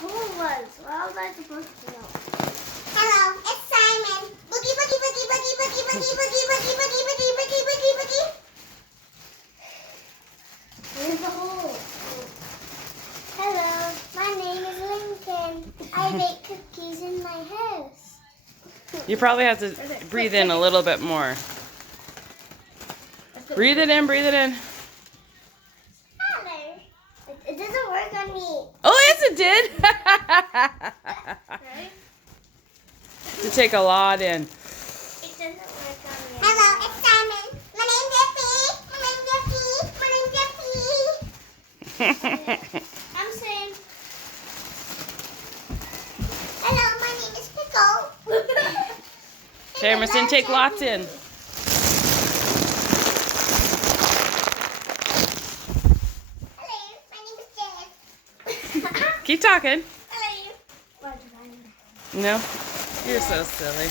who was. How was I supposed to know? Hello, it's Simon. Boogie, boogie, boogie, boogie, boogie, boogie, boogie, boogie, boogie, boogie, boogie, boogie, boogie. Where's the hole? Hello, my name is Lincoln. I bake cookies in my house. You probably have to breathe in a little bit more. Breathe it in, breathe it in. Hello. It doesn't work on me. Oh, yes, it did. Right? You take a lot in. It doesn't work on me. Hello, it's Simon. My name's Effie. My name's Effie. I'm saying. Hello, my name is Pickle. Okay, Emerson, take lots in. Hello, my name is Jess. Keep talking. Hello. What did I know? No, you're so silly. I'm